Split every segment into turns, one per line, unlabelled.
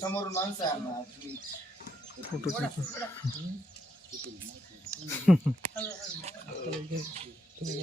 समोरून माणसं आहे आम्हाला फोटो तुम्ही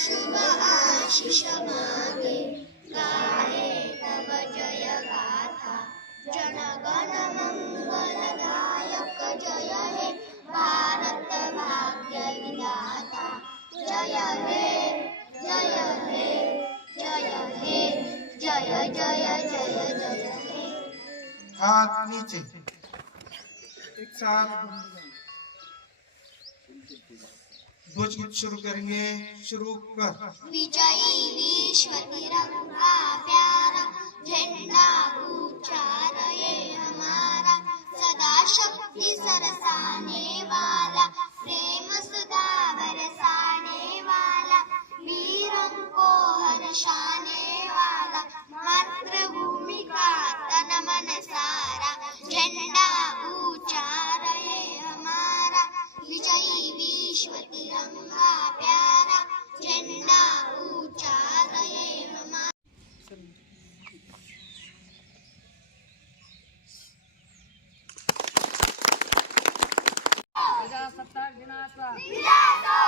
शुभ आशीष मांगे गाए तब जय गाथा जनगण मंगल जय हे भारत भाग्य जय हे जय हे जय हे जय जय जय जय
हे
हाथ नीचे एक साथ ध्वज भोजगीत शुरू करेंगे। शुरू कर।
विजयी विश्व तिरंगा प्यारा। झंडा सत्ता दिनाचा.